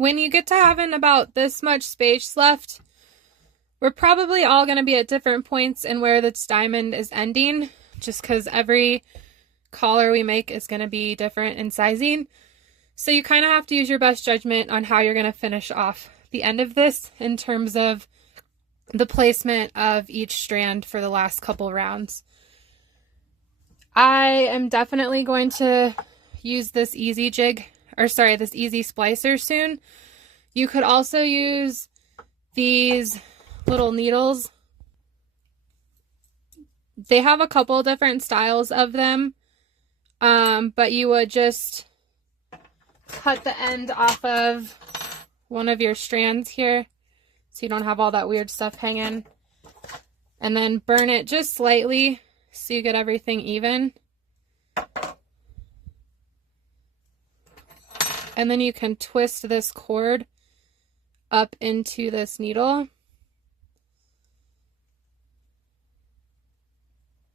when you get to having about this much space left, we're probably all going to be at different points in where this diamond is ending, just because every collar we make is going to be different in sizing. So you kind of have to use your best judgment on how you're going to finish off the end of this in terms of the placement of each strand for the last couple rounds. I am definitely going to use this easy jig, or sorry, this easy splicer soon. You could also use these little needles. They have a couple different styles of them, but you would just cut the end off of one of your strands here so you don't have all that weird stuff hanging, and then burn it just slightly so you get everything even. And then you can twist this cord up into this needle.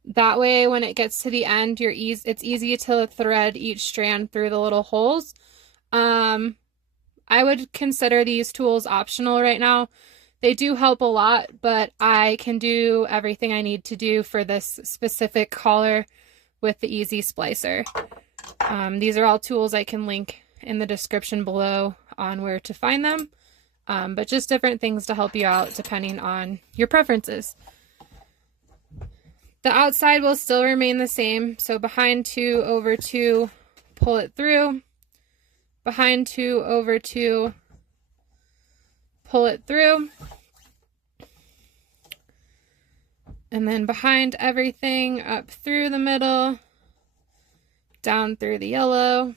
That way when it gets to the end, it's easy to thread each strand through the little holes. I would consider these tools optional right now. They do help a lot, but I can do everything I need to do for this specific collar with the easy splicer. These are all tools I can link in the description below on where to find them, but just different things to help you out depending on your preferences. The outside will still remain the same, so behind 2 over 2, pull it through, behind 2 over 2, pull it through, and then behind everything up through the middle, down through the yellow,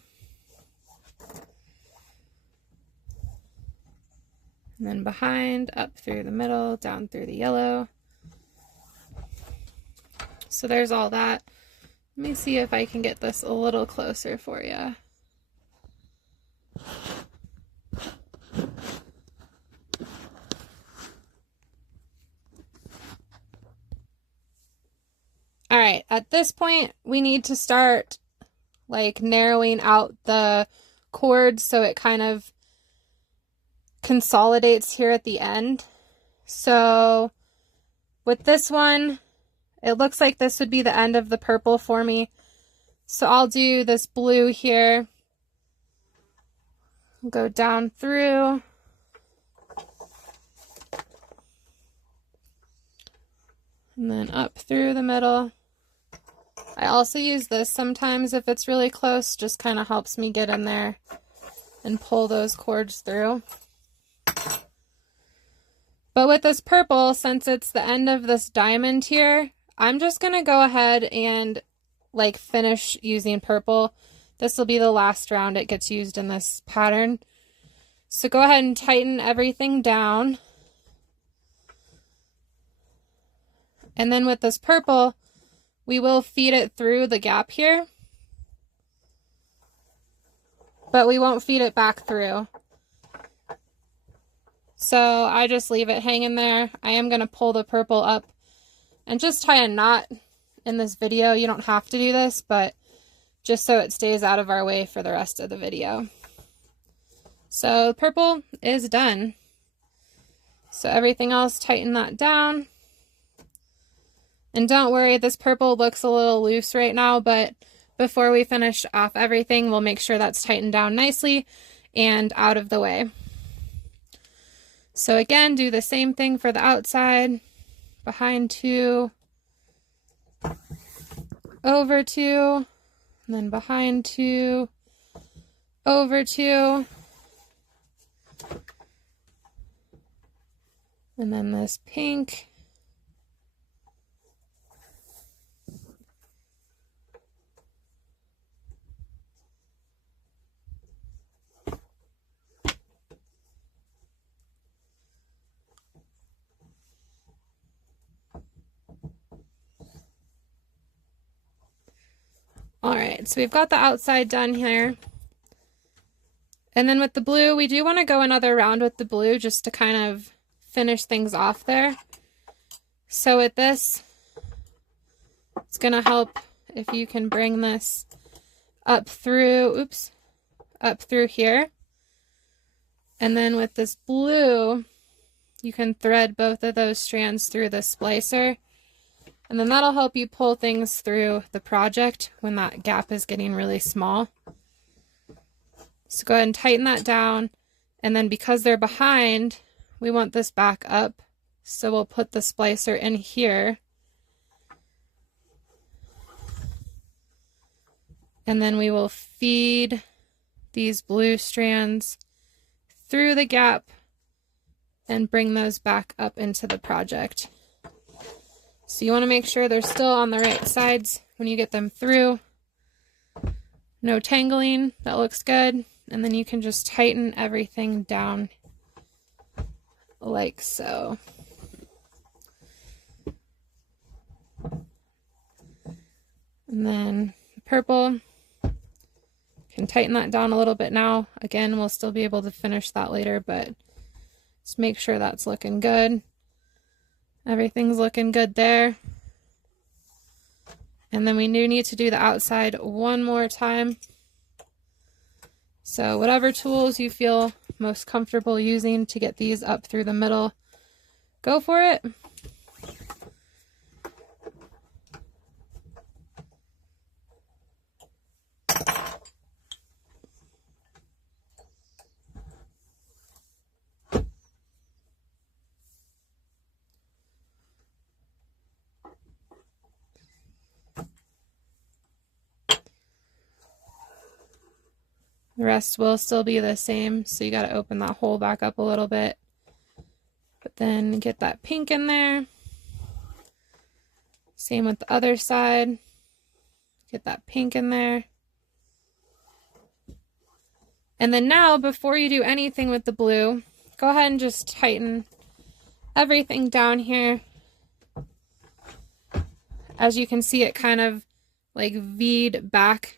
and then behind, up through the middle, down through the yellow. So there's all that. Let me see if I can get this a little closer for you. All right, at this point, we need to start like narrowing out the cord so it kind of consolidates here at the end. So with this one, it looks like this would be the end of the purple for me. So I'll do this blue here, go down through, and then up through the middle. I also use this sometimes if it's really close, just kind of helps me get in there and pull those cords through. But with this purple, since it's the end of this diamond here, I'm just going to go ahead and like finish using purple. This will be the last round it gets used in this pattern. So go ahead and tighten everything down. And then with this purple, we will feed it through the gap here, but we won't feed it back through. So I just leave it hanging there. I am going to pull the purple up and just tie a knot in this video. You don't have to do this, but just so it stays out of our way for the rest of the video. So purple is done. So everything else, tighten that down. And don't worry, this purple looks a little loose right now, but before we finish off everything, we'll make sure that's tightened down nicely and out of the way. So again, do the same thing for the outside. Behind 2, over 2, and then behind 2, over 2, and then this pink, all right, so we've got the outside done here. And then with the blue, we do want to go another round with the blue just to kind of finish things off there. So with this, it's going to help if you can bring this up through, up through here. And then with this blue, you can thread both of those strands through the splicer. And then that'll help you pull things through the project when that gap is getting really small. So go ahead and tighten that down. And then because they're behind, we want this back up. So we'll put the splicer in here. And then we will feed these blue strands through the gap and bring those back up into the project. So you want to make sure they're still on the right sides when you get them through. No tangling, that looks good. And then you can just tighten everything down like so. And then purple, can tighten that down a little bit now. Again, we'll still be able to finish that later, but just make sure that's looking good. Everything's looking good there. And then we do need to do the outside one more time. So whatever tools you feel most comfortable using to get these up through the middle, go for it. The rest will still be the same, so you got to open that hole back up a little bit. But then get that pink in there. Same with the other side. Get that pink in there. And then now, before you do anything with the blue, go ahead and just tighten everything down here. As you can see, it kind of like V'd back.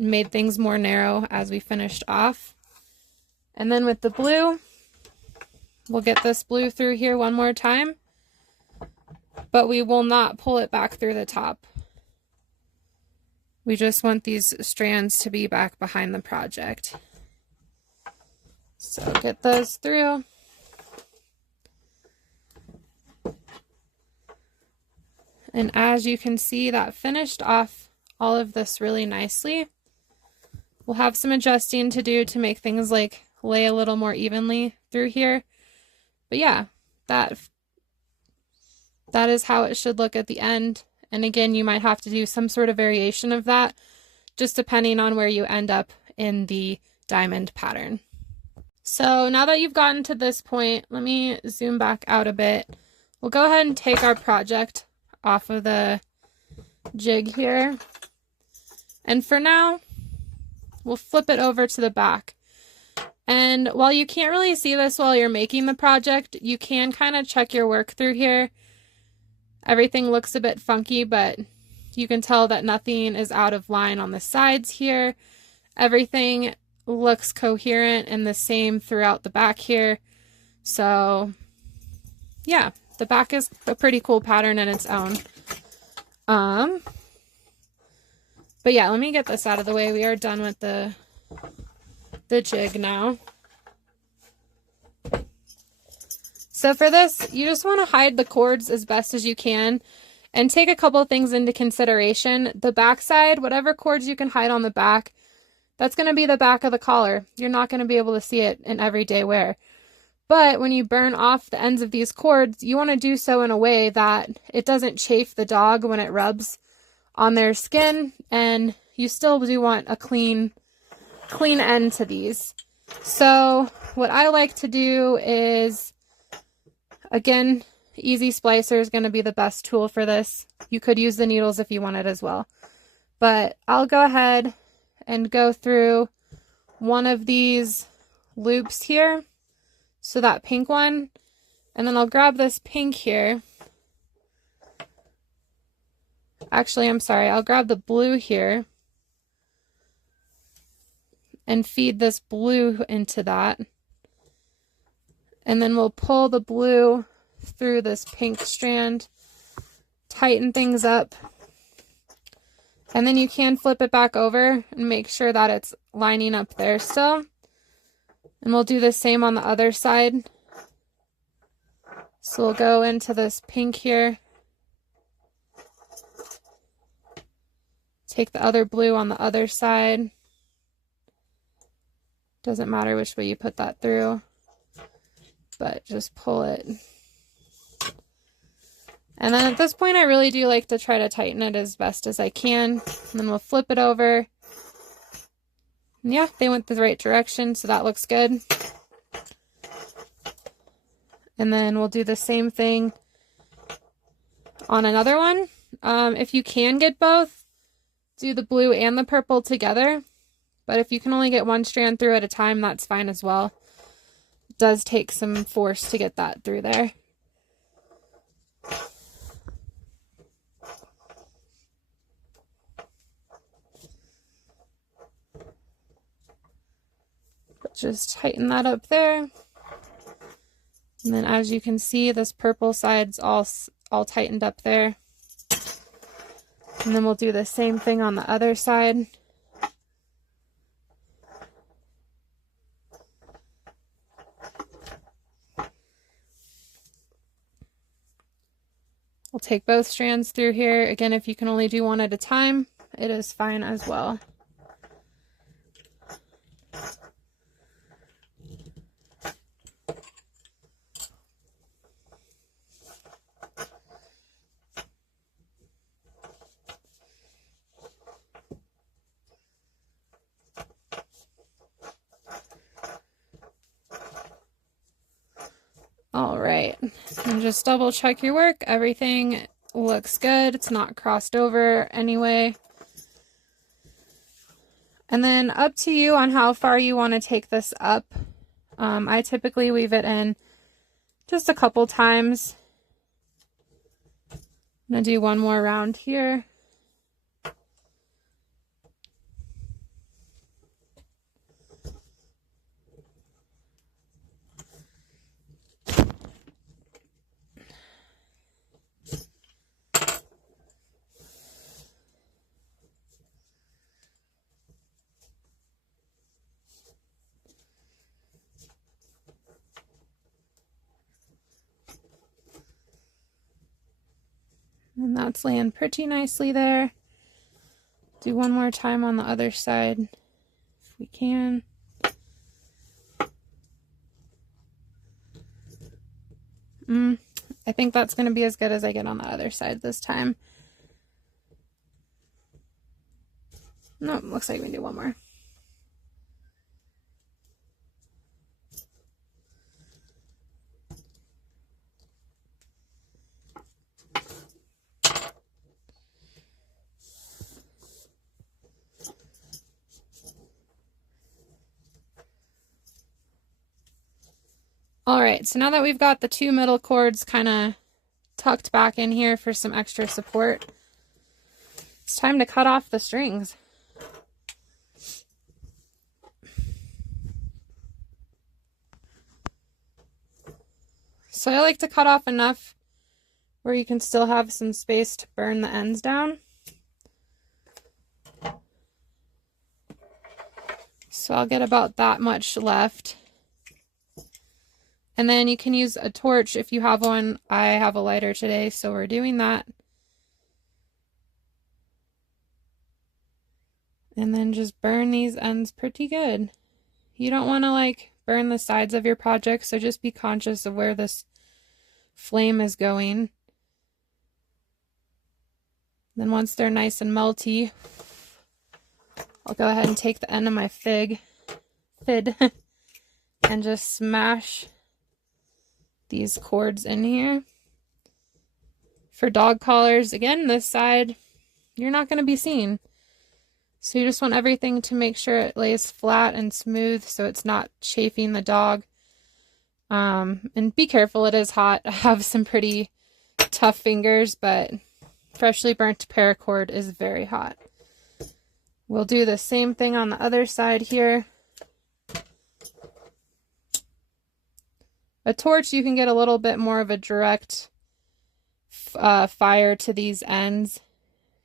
Made things more narrow as we finished off. And then with the blue, we'll get this blue through here one more time, but we will not pull it back through the top. We just want these strands to be back behind the project. So get those through. And as you can see, that finished off all of this really nicely. We'll have some adjusting to do to make things like lay a little more evenly through here. But yeah, that is how it should look at the end. And again, you might have to do some sort of variation of that, just depending on where you end up in the diamond pattern. So now that you've gotten to this point, let me zoom back out a bit. We'll go ahead and take our project off of the jig here. And for now, we'll flip it over to the back. And while you can't really see this while you're making the project, you can kind of check your work through here. Everything looks a bit funky, but you can tell that nothing is out of line on the sides here. Everything looks coherent and the same throughout the back here. So yeah, the back is a pretty cool pattern in its own. But yeah, let me get this out of the way. We are done with the jig now. So for this, you just want to hide the cords as best as you can and take a couple things into consideration. The back side, whatever cords you can hide on the back, that's going to be the back of the collar. You're not going to be able to see it in everyday wear. But when you burn off the ends of these cords, you want to do so in a way that it doesn't chafe the dog when it rubs on their skin, and you still do want a clean end to these. So what I like to do is, again, Easy Splicer is going to be the best tool for this. You could use the needles if you wanted as well. But I'll go ahead and go through one of these loops here. So that pink one. And then I'll grab this pink here. Actually, I'm sorry. I'll grab the blue here and feed this blue into that. And then we'll pull the blue through this pink strand, tighten things up, and then you can flip it back over and make sure that it's lining up there still. And we'll do the same on the other side. So we'll go into this pink here. Take the other blue on the other side. Doesn't matter which way you put that through, but just pull it. And then at this point, I really do like to try to tighten it as best as I can. And then we'll flip it over. And yeah, they went the right direction, so that looks good. And then we'll do the same thing on another one. If you can get both, do the blue and the purple together. But if you can only get one strand through at a time, that's fine as well. It does take some force to get that through there. But just tighten that up there. And then as you can see, this purple side's all tightened up there. And then we'll do the same thing on the other side. We'll take both strands through here. Again, if you can only do one at a time, it is fine as well. All right, and just double check your work. Everything looks good. It's not crossed over anyway. And then up to you on how far you want to take this up. I typically weave it in just a couple times. I'm going to do one more round here. And that's laying pretty nicely there. Do one more time on the other side if we can. I think that's going to be as good as I get on the other side this time. No, looks like we can do one more. All right, so now that we've got the two middle cords kind of tucked back in here for some extra support, it's time to cut off the strings. So I like to cut off enough where you can still have some space to burn the ends down. So I'll get about that much left. And then you can use a torch if you have one. I have a lighter today, so we're doing that. And then just burn these ends pretty good. You don't want to like burn the sides of your project, so just be conscious of where this flame is going. Then once they're nice and melty, I'll go ahead and take the end of my fid and just smash these cords in here. For dog collars, again, this side, you're not going to be seen. So you just want everything to make sure it lays flat and smooth so it's not chafing the dog. And be careful, it is hot. I have some pretty tough fingers, but freshly burnt paracord is very hot. We'll do the same thing on the other side here. A torch, you can get a little bit more of a direct fire to these ends.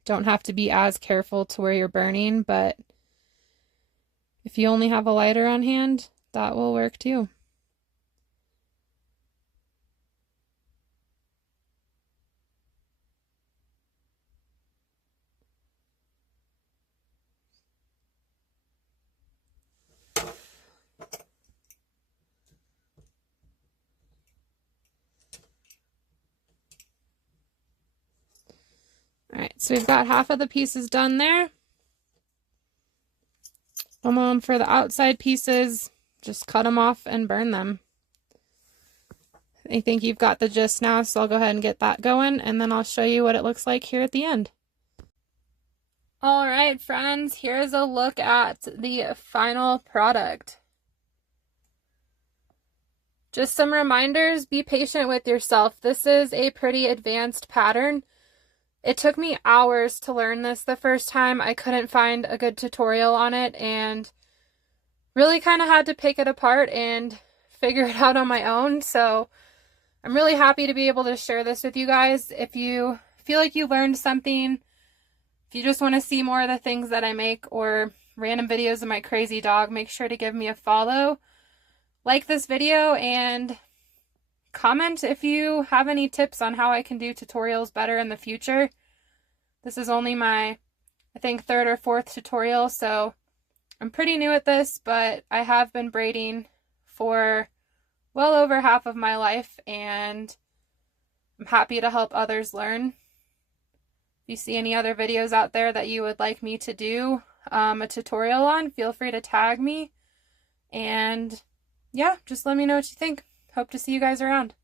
Don't have to be as careful to where you're burning, but if you only have a lighter on hand, that will work too. Alright, so we've got half of the pieces done there. Come on for the outside pieces, just cut them off and burn them. I think you've got the gist now, so I'll go ahead and get that going, and then I'll show you what it looks like here at the end. Alright friends, here's a look at the final product. Just some reminders, be patient with yourself. This is a pretty advanced pattern. It took me hours to learn this the first time. I couldn't find a good tutorial on it and really kind of had to pick it apart and figure it out on my own. So I'm really happy to be able to share this with you guys. If you feel like you learned something, if you just want to see more of the things that I make or random videos of my crazy dog, make sure to give me a follow. Like this video and comment if you have any tips on how I can do tutorials better in the future. This is only my, I think, third or fourth tutorial, so I'm pretty new at this, but I have been braiding for well over half of my life, and I'm happy to help others learn. If you see any other videos out there that you would like me to do a tutorial on, feel free to tag me, and yeah, just let me know what you think. Hope to see you guys around.